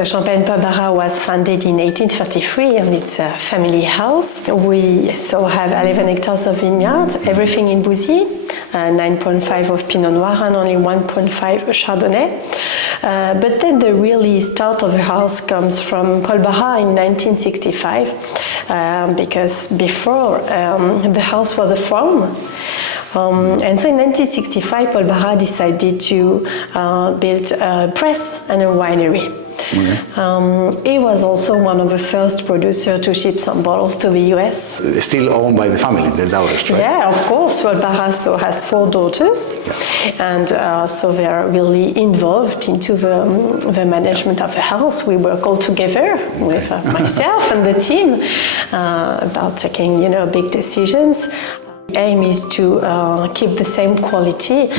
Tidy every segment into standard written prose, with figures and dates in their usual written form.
So Champagne Porbara was founded in 1833 and it's a family house. We so have 11 hectares of vineyard, everything in Bouzy, 9.5 of Pinot Noir and only 1.5 Chardonnay. But then the really start of the house comes from Porbara in 1965 because before the house was a farm. And so in 1965, Porbara decided to build a press and a winery. He was also one of the first producers to ship some bottles to the US. Still owned by the family, the daughters, right? Yeah, of course. Porbara has 4 daughters, and so they are really involved into the management of the house. We work all together with myself and the team about taking, big decisions. The aim is to keep the same quality,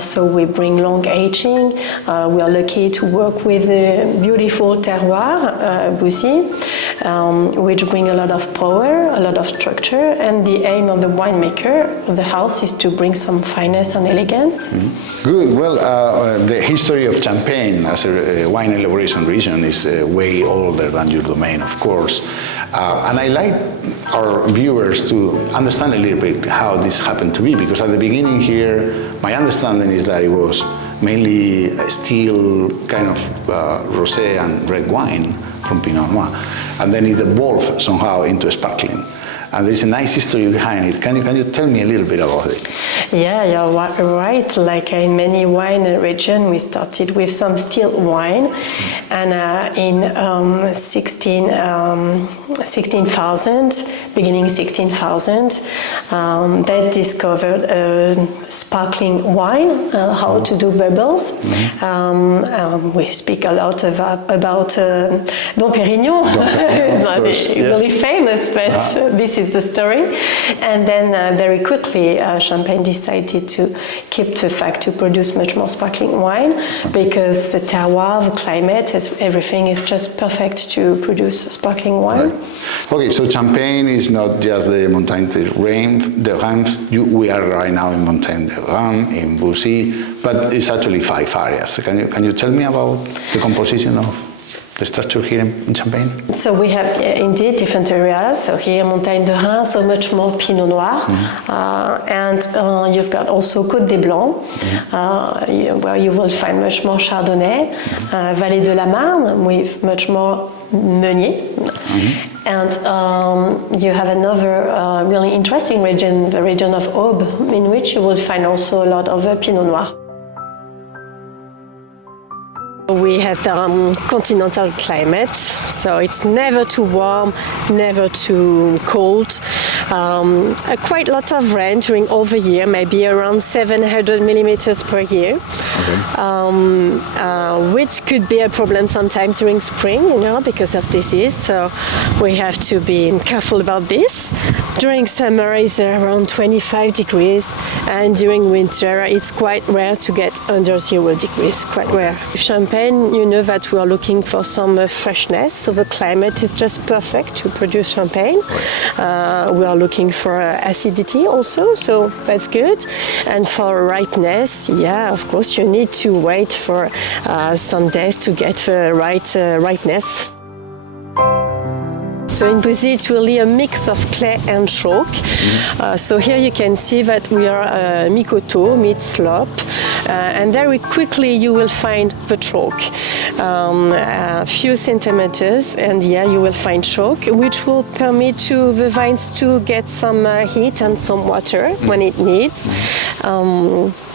so we bring long aging. We are lucky to work with a beautiful terroir, Bouzy, which bring a lot of power, a lot of structure, and the aim of the winemaker of the house is to bring some finesse and elegance. Good. Well, the history of Champagne as a wine elaboration region is way older than your domain, of course. And I like our viewers to understand a little bit how this happened to be, because at the beginning here, my understanding is that it was mainly a still kind of rosé and red wine from Pinot Noir, and then it evolved somehow into sparkling. And there's a nice history behind it. Can you tell me a little bit about it? Yeah, you're right. Like in many wine regions, we started with some still wine, and in 16,000, beginning 16,000, they discovered sparkling wine, how to do bubbles. We speak a lot about Dom Pérignon. It's not really famous, but this is the story. And then very quickly Champagne decided to keep the fact to produce much more sparkling wine because the terroir, the climate, everything is just perfect to produce sparkling wine. Right. Okay, so Champagne is not just the Montagne de Reims. We are right now in Montagne de Reims, in Bouzy, but it's actually 5 areas. Can you tell me about the composition of the structure here in Champagne? So we have indeed different areas. So here Montagne de Reims, so much more Pinot Noir, and you've got also Côte des Blancs, where you will find much more Chardonnay, Vallée de la Marne with much more Meunier. And you have another really interesting region, the region of Aube, in which you will find also a lot of Pinot Noir. We have continental climates, so it's never too warm, never too cold. Quite a lot of rain during all the year, maybe around 700 millimeters per year, which could be a problem sometime during spring, because of disease. So we have to be careful about this. During summer, it's around 25 degrees, and during winter, it's quite rare to get under 0 degrees, quite rare. Champagne, you know that we are looking for some freshness, so the climate is just perfect to produce champagne. We are looking for acidity also, so that's good. And for ripeness, of course, you need to wait for some days to get the right ripeness. So in Bouzy, it's really a mix of clay and chalk. So here you can see that we are mi-coteau, mid-slope, and very quickly you will find the chalk. A few centimeters, and you will find chalk, which will permit to the vines to get some heat and some water when it needs.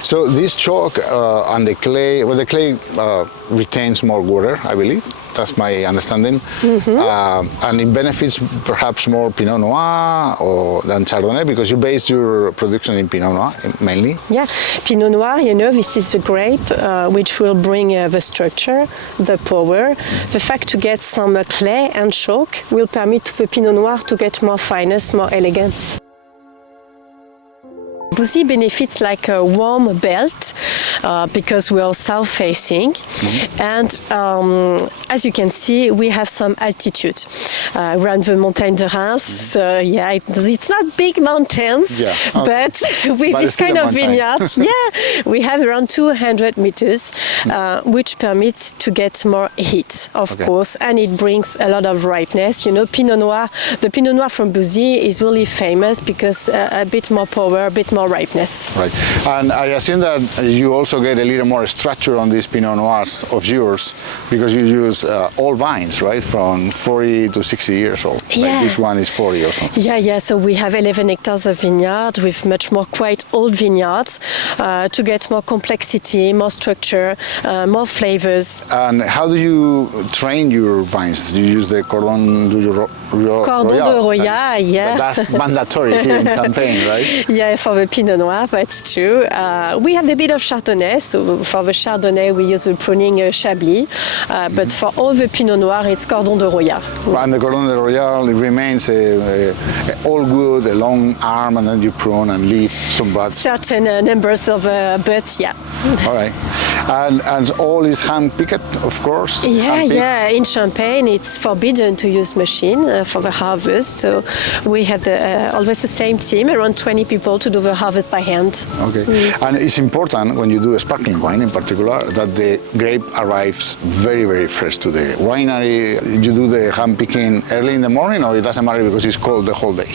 So this chalk and the clay, the clay retains more water, I believe. That's my understanding. And it benefits perhaps more Pinot Noir than Chardonnay, because you base your production in Pinot Noir mainly? Yeah, Pinot Noir, this is the grape which will bring the structure, the power. The fact to get some clay and chalk will permit the Pinot Noir to get more fineness, more elegance. Bouzy benefits like a warm belt because we are south-facing, and as you can see, we have some altitude. We're on the Montagne de Reims, so yeah, it's not big mountains, but with this kind of vineyard, we have around 200 meters, which permits to get more heat, of course, and it brings a lot of ripeness. You know, Pinot Noir, the Pinot Noir from Bouzy is really famous because a bit more power, a bit more ripeness. Right, and I assume that you also get a little more structure on these Pinot Noirs of yours because you use old vines, right, from 40 to 60 years old. Like this one is 40 or something. Yeah, so we have 11 hectares of vineyard with much more quite old vineyards to get more complexity, more structure, more flavors. And how do you train your vines? Do you use the Cordon de Roya, That's mandatory here in Champagne, right? Yeah, for the Pinot Noir, that's true. We have a bit of Chardonnay, so for the Chardonnay we use the pruning Chablis, but for all the Pinot Noir it's Cordon de Roya. And the Cordon de Royal, it remains all good, a long arm, and then you prune and leave some buds. Certain numbers of buds, All right. And all is hand-picked, of course? Yeah. In Champagne, it's forbidden to use machine for the harvest. So we have always the same team, around 20 people, to do the harvest by hand. Okay. And it's important when you do a sparkling wine in particular that the grape arrives very, very fresh to the winery. You do the hand-picking early in the morning, or it doesn't matter because it's cold the whole day?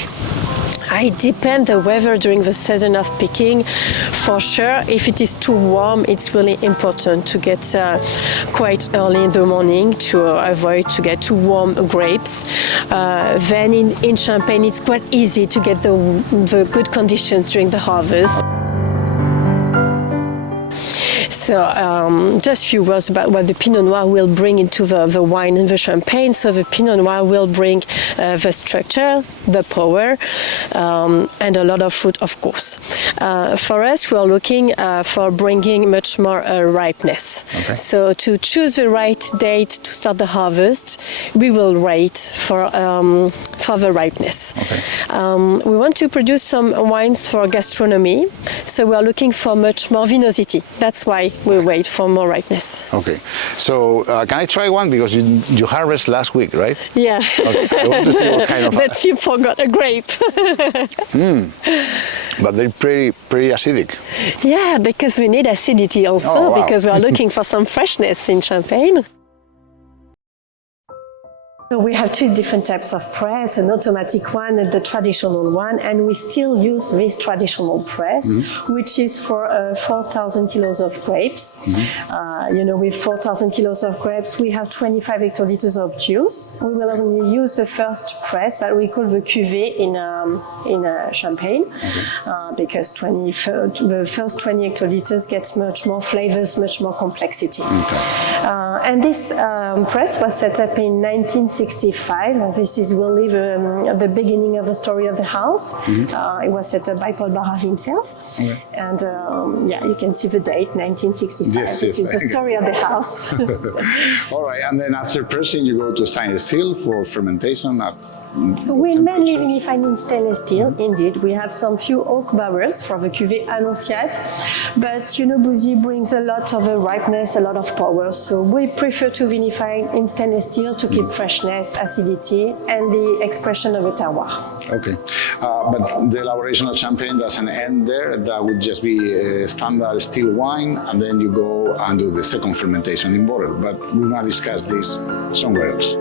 It depends the weather during the season of picking. For sure, if it is too warm, it's really important to get quite early in the morning to avoid to get too warm grapes. Then in Champagne, it's quite easy to get the good conditions during the harvest. So just a few words about what the Pinot Noir will bring into the wine and the Champagne. So the Pinot Noir will bring the structure, the power, and a lot of fruit, of course. For us, we are looking for bringing much more ripeness. Okay. So to choose the right date to start the harvest, we will wait for the ripeness. Okay. We want to produce some wines for gastronomy, so we are looking for much more vinosity. That's why we wait for more ripeness. Okay, so can I try one? Because you harvest last week, right? Yeah. Okay. I want to see what kind of... The team forgot a grape. But they're pretty acidic. Yeah, because we need acidity also, because we are looking for some freshness in Champagne. We have two different types of press, an automatic one and the traditional one, and we still use this traditional press, which is for 4,000 kilos of grapes. With 4,000 kilos of grapes, we have 25 hectoliters of juice. We will only use the first press that we call the cuvée in Champagne, because the first 20 hectoliters gets much more flavors, much more complexity. And this press was set up in 1965. This is really the beginning of the story of the house. It was set up by Paul Barra himself. And you can see the date, 1965. This is the story of the house. All right, and then after pressing, you go to stainless steel for fermentation. We mainly vinify in stainless steel, indeed. We have some few oak barrels for the cuvée Annonciate, but Bouzy brings a lot of ripeness, a lot of power, so we prefer to vinify in stainless steel to keep freshness, acidity, and the expression of a terroir. Okay, but the elaboration of Champagne doesn't end there. That would just be a standard still wine, and then you go and do the second fermentation in bottle, but we're going to discuss this somewhere else.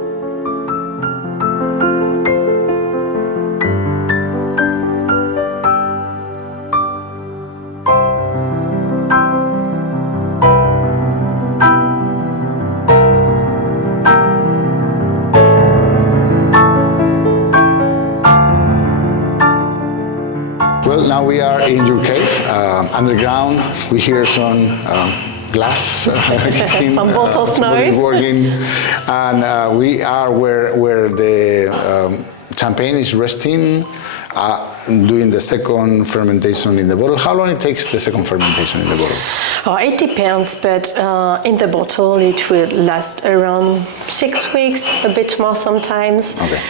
Well, now we are in your cave, underground. We hear some glass, some bottles noise. Working, and we are where the champagne is resting, doing the second fermentation in the bottle. How long it takes the second fermentation in the bottle? It depends, but in the bottle it will last around 6 weeks, a bit more sometimes. Okay.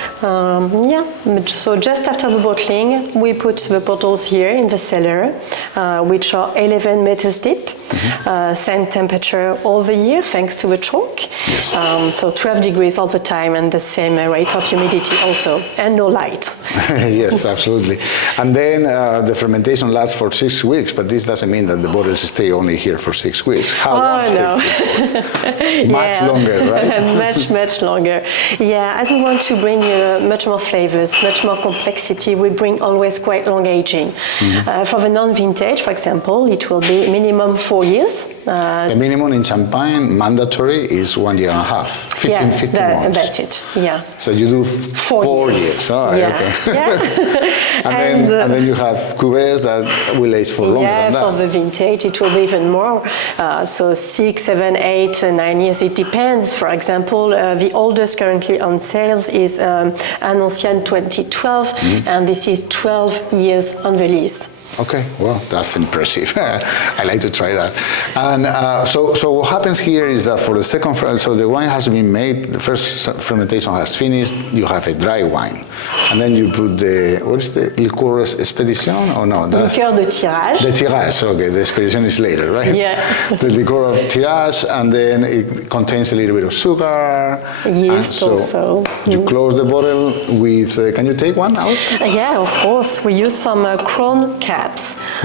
So just after the bottling, we put the bottles here in the cellar, which are 11 meters deep, same temperature all the year thanks to the trunk. Yes. So 12 degrees all the time and the same rate of humidity also, and no light. Yes, absolutely. And then the fermentation lasts for 6 weeks, but this doesn't mean that the bottles stay only here for 6 weeks. How long no. Much longer, right? much longer. Yeah, as we want to bring much more flavors, much more complexity, we bring always quite long aging. For the non-vintage, for example, it will be minimum 4 years. The minimum in champagne, mandatory, is 1 year and a half, 15 months. That's it, yeah. So you do 4 years. Oh, okay. Yeah. and then you have cuvées that will age for longer than that. Yeah, for the vintage, it will be even more. So 6, 7, 8, 9 years, it depends. For example, the oldest currently on sales is an Ancien 2012, and this is 12 years on the lease. Okay, well, that's impressive. I like to try that. And so what happens here is that for the second, so the wine has been made, the first fermentation has finished, you have a dry wine. And then you put the, what is the liqueur expedition? Or no? Liqueur de tirage. The tirage, okay, the expedition is later, right? Yeah. The liqueur of tirage, and then it contains a little bit of sugar. Yeast also. You close the bottle with, can you take one out? Yeah, of course. We use some crown caps.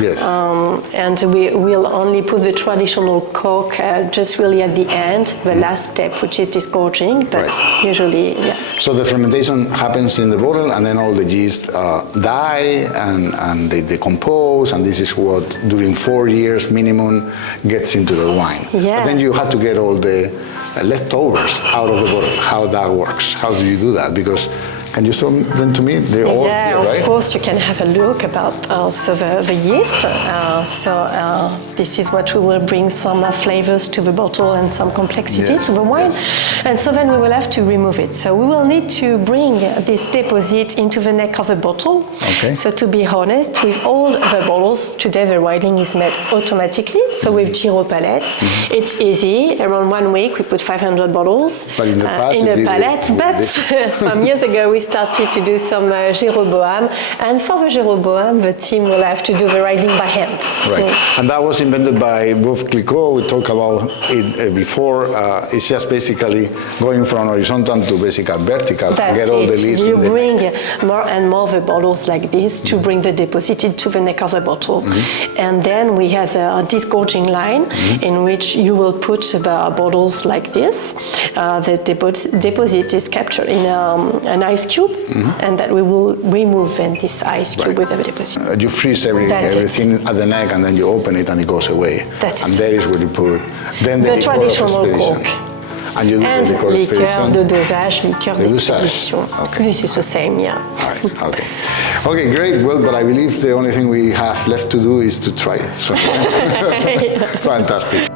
Yes. And we will only put the traditional cork just really at the end, the last step, which is disgorging, but usually, yeah. So the fermentation happens in the bottle, and then all the yeast die and they decompose, and this is what during 4 years minimum gets into the wine. Yeah. But then you have to get all the leftovers out of the bottle. How that works? How do you do that? Because can you show them to me? They're all here, right? Of course, you can have a look about also the yeast. This is what we will bring some flavors to the bottle and some complexity to the wine. And so then we will have to remove it. So we will need to bring this deposit into the neck of the bottle. Okay. So to be honest, with all the bottles, today the writing is made automatically. So with Giro palettes, it's easy. Around 1 week, we put 500 bottles but in the past, in a palette. But some years ago, we started to do some Jeroboam, and for the Jeroboam, the team will have to do the writing by hand. Right, and that was invented by Bouzy Clicquot. We talked about it before. It's just basically going from horizontal to basically vertical. That's get all the leaves. You bring more and more the bottles like this to bring the deposited to the neck of the bottle. And then we have a disgorging line in which you will put the bottles like this. The deposit is captured in an ice cube, and that we will remove then this ice cube with the deposit. You freeze everything at the neck, and then you open it and it goes away. That's and it. there is where you put then the traditional cork. And you do the liqueur de dosage, liqueur d'expédition. Okay. This is the same, yeah. All right. Okay. Okay, great. Well, but I believe the only thing we have left to do is to try it. So fantastic.